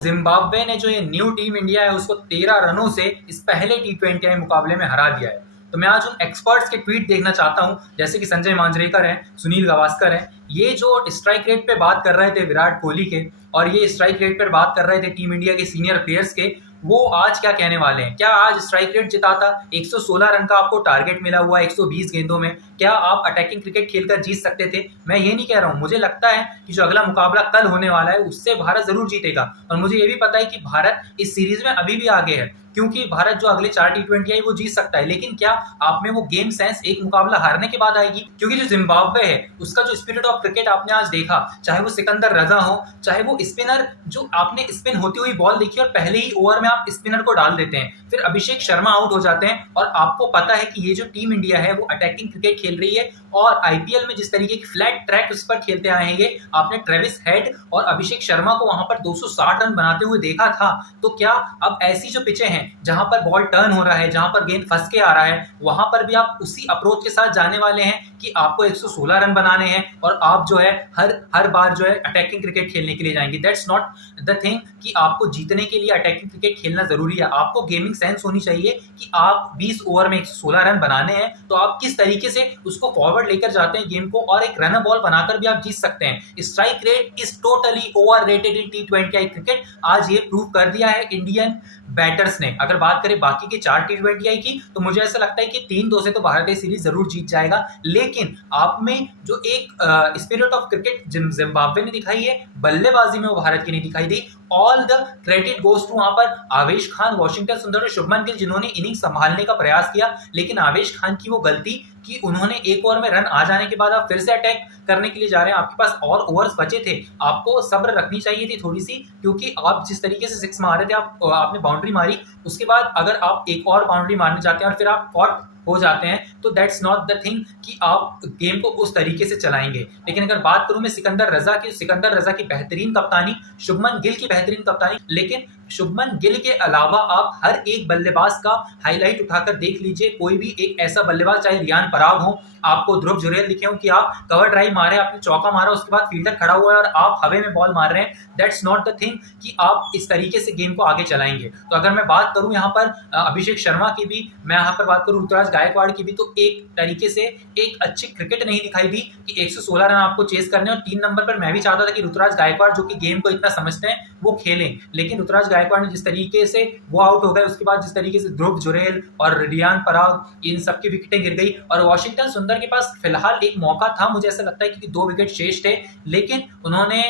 Zimbabwe ने जो ये न्यू टीम इंडिया है उसको 13 रनों से इस पहले टी20 मुकाबले में हरा दिया है। तो मैं आज उन एक्सपर्ट्स के ट्वीट देखना चाहता हूं, जैसे कि संजय मांजरेकर हैं, सुनील गावस्कर हैं। ये जो स्ट्राइक रेट पे बात कर रहे थे विराट कोहली के, और ये स्ट्राइक रेट पर बात कर रहे थे टीम इंडिया के सीनियर प्लेयर्स के, वो आज क्या कहने वाले हैं। क्या आज स्ट्राइक रेट जिताता? 116 रन का आपको टारगेट मिला हुआ 120 गेंदों में, क्या आप अटैकिंग क्रिकेट खेलकर जीत सकते थे? मैं ये नहीं कह रहा हूं, मुझे लगता है कि जो अगला मुकाबला कल होने वाला है उससे भारत जरूर जीतेगा। और मुझे ये भी पता है कि भारत इस सीरीज में अभी भी आगे है, क्योंकि भारत जो अगले 4 टी20 है वो जीत सकता है। लेकिन क्या आप में वो गेम सेंस एक मुकाबला हारने के बाद आएगी? क्योंकि जो जिम्बाब्वे है उसका जो स्पिरिट ऑफ क्रिकेट आपने आज देखा, चाहे वो सिकंदर रजा हो, चाहे वो स्पिनर, जो आपने स्पिन होती हुई बॉल देखी और पहले ही ओवर में आप स्पिनर को डाल देते हैं, फिर अभिषेक शर्मा आउट हो जाते हैं, और आपको पता है कि ये जो टीम इंडिया है वो अटैकिंग क्रिकेट खेल रही है। और आईपीएल में जिस तरीके की फ्लैट ट्रैक उस पर खेलते आए हैं, ये आपने ट्रेविस हेड और अभिषेक शर्मा को वहां पर 260 रन बनाते हुए देखा था। तो क्या अब ऐसी जो पिचें हैं जहां पर बॉल टर्न हो रहा है, जहां पर गेंद फंस के आ रहा है, वहां पर भी आप उसी अप्रोच के साथ जाने वाले हैं कि आपको 116 रन बनाने हैं और आप जो है हर बार जो है अटैकिंग क्रिकेट खेलने के लिए जाएंगे? दैट्स नॉट द थिंग कि आपको जीतने के लिए अटैकिंग क्रिकेट खेलना जरूरी है। आपको गेमिंग सेंस होनी चाहिए कि आप 20 ओवर में 116 रन बनाने हैं, तो आप किस तरीके से उसको फॉरवर्ड लेकर जाते हैं गेम को, और एक रनर बॉल बनाकर भी आप जीत सकते हैं। Strike rate is totally overrated in टी20 क्रिकेट। आज ये प्रूव कर दिया है इंडियन बैटर्स ने। अगर बात करें बाकी के 4 टी20 की, तो मुझे ऐसा लगता है कि 3-2 से तो भारत ये सीरीज जरूर जीत जाएगा। लेकिन आप में जो एक स्पिरिट ऑफ क्रिकेट जिम्बाब्वे ने दिखाई है, बल्लेबाजी में वो भारत की नहीं दिखाई दी। All the credit goes to वहां पर आवेश खान, वॉशिंगटन सुंदर और शुभमन गिल, जिन्होंने इनिंग संभालने का प्रयास किया। लेकिन आवेश खान की वो गलती कि उन्होंने एक ओवर में रन आ जाने के बाद आप फिर से अटैक करने के लिए जा रहे हैं, आपके पास और ओवर्स बचे थे, आपको सब्र रखनी चाहिए थी थोड़ी सी। क्योंकि आप जिस तरीके से 6 मारे थे, आपने बाउंड्री मारी, उसके बाद अगर आप एक और बाउंड्री मारने जाते हैं और फिर आप कॉट हो जाते हैं, तो दैट्स नॉट द थिंग कि आप गेम को उस तरीके से चलाएंगे। लेकिन अगर बात करूं मैं सिकंदर रजा की बेहतरीन कप्तानी, शुभमन गिल की बेहतरीन कप्तानी, लेकिन शुभमन गिल के अलावा आप हर एक बल्लेबाज का हाईलाइट उठाकर देख लीजिए। कोई भी एक ऐसा बल्लेबाज, चाहे रियान पराग हो, आपको ध्रुव जुरेल दिखे हो कि आप कवर ड्राइव मारे, आपने चौका मारा, उसके बाद फील्डर खड़ा हुआ है और आप हवे में बॉल मार रहे हैं, दैट्स नॉट द थिंग कि आप इस तरीके से गेम को आगे चलाएंगे। तो अगर मैं बात करूं यहाँ पर अभिषेक शर्मा की भी, मैं यहाँ पर बात करूं ऋतुराज गायकवाड़ की भी, तो एक तरीके से एक अच्छी क्रिकेट नहीं दिखाई दी कि 116 रन आपको चेस करने। और 3 नंबर पर मैं भी चाहता था कि ऋतुराज गायकवाड़, जो कि गेम को इतना समझते हैं, वो खेलें। लेकिन ऋतुराज गायकवाड़ ने जिस तरीके से वो आउट हो गए, उसके बाद जिस तरीके से ध्रुव जुरेल और रियान पराग, इन सबकी विकेटें गिर गई। और वॉशिंगटन सुंदर के पास फिलहाल एक मौका था, मुझे ऐसा लगता है, क्योंकि 2 विकेट शेष थे, लेकिन उन्होंने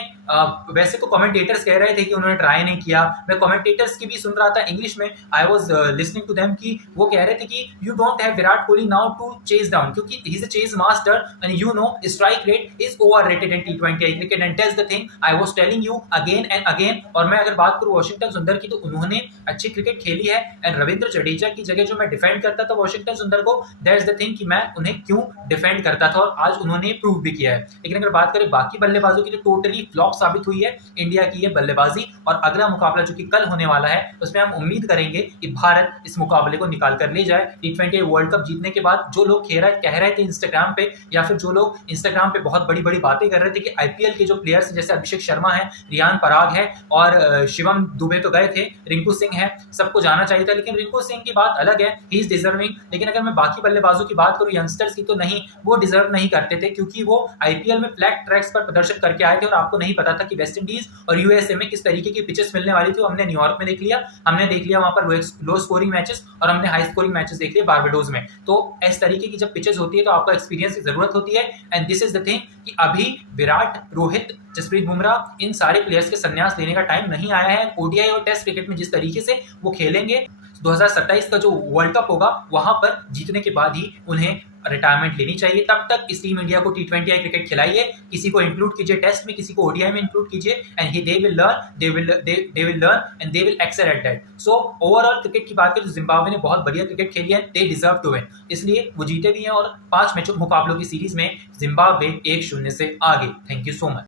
वैसे तो कमेंटेटर्स कह रहे थे कि उन्होंने ट्राई नहीं किया। मैं कमेंटेटर्स की भी सुन रहा था इंग्लिश में, I was listening to them, कि वो कह रहे थे कि you don't have Virat Kohli now to chase down, क्योंकि he is a chase master and you know strike rate is overrated in टी20 cricket, and that's the thing I was telling you again and again. और मैं अगर बात करूं Washington सुंदर की, तो उन्होंने अच्छी क्रिकेट खेली है, एंड रविंद्र जडेजा की जगह जो मैं डिफेंड करता था वॉशिंगटन सुंदर को, दैट्स द थिंग कि मैं उन्हें क्यों डिफेंड करता था, और आज उन्होंने प्रूव भी किया है। लेकिन अगर बात करें बाकी बल्लेबाजों की, तो टोटली फ्लॉप साबित हुई है इंडिया की ये बल्लेबाजी। और अगला मुकाबला जो कि कल होने वाला है, उसमें हम उम्मीद करेंगे कि भारत इस मुकाबले को निकाल कर ले जाए। टी20 वर्ल्ड कप जीतने के बाद जो लोग कह रहे थे इंस्टाग्राम पे, या फिर जो लोग इंस्टाग्राम पे बहुत बड़ी बड़ी बातें कर रहे थे कि आईपीएल के जो प्लेयर्स जैसे अभिषेक शर्मा है, रियान पराग है और शिवम दुबे तो गए थे, रिंकू सिंह है, सबको जाना चाहिए था। लेकिन रिंकू सिंह की बात अलग है, ही इज डिजर्विंग। लेकिन अगर मैं बाकी बल्लेबाजों की बात करूं, यंगस्टर्स की, तो नहीं, वो डिजर्व नहीं करते थे, क्योंकि वो आईपीएल में फ्लैट ट्रैक्स पर प्रदर्शन करके आए थे, और आपको नहीं पता था कि वेस्ट इंडीज और यूएसए में किस तरीके की पिचेस मिलने वाली थी। हमने न्यूयॉर्क में देख लिया, हमने देख लिया वहां पर लो स्कोरिंग मैचेस, और हमने हाई स्कोरिंग मैचेस देख लिए बारबाडोस में। तो इस तरीके की जब पिचेस होती है, तो आपको एक्सपीरियंस की जरूरत होती है, and this is the thing कि अभी विराट, रोहित, जसप्रीत बुमराह, इन सारे प्लेयर्स के संन्यास लेने का टाइम नहीं आया है। ओडीआई और टेस्ट क्रिकेट में जिस तरीके से वो खेलेंगे, 2027 का जो वर्ल्ड कप होगा, वहां पर जीतने के बाद ही उन्हें रिटायरमेंट लेनी चाहिए। तब तक इस टीम इंडिया को टी20 क्रिकेट खिलाइए, किसी को इंक्लूड कीजिए टेस्ट में, किसी को ओडीआई में इंक्लूड कीजिए, and they will learn and they will excel at that. So overall cricket की बात करें तो जिम्बाब्वे ने बहुत बढ़िया क्रिकेट खेली है, दे डिजर्व टू विन, इसलिए वो जीते भी हैं। और 5 मैचों मुकाबलों की सीरीज में जिम्बाब्वे 1-0 से आगे। Thank you so much.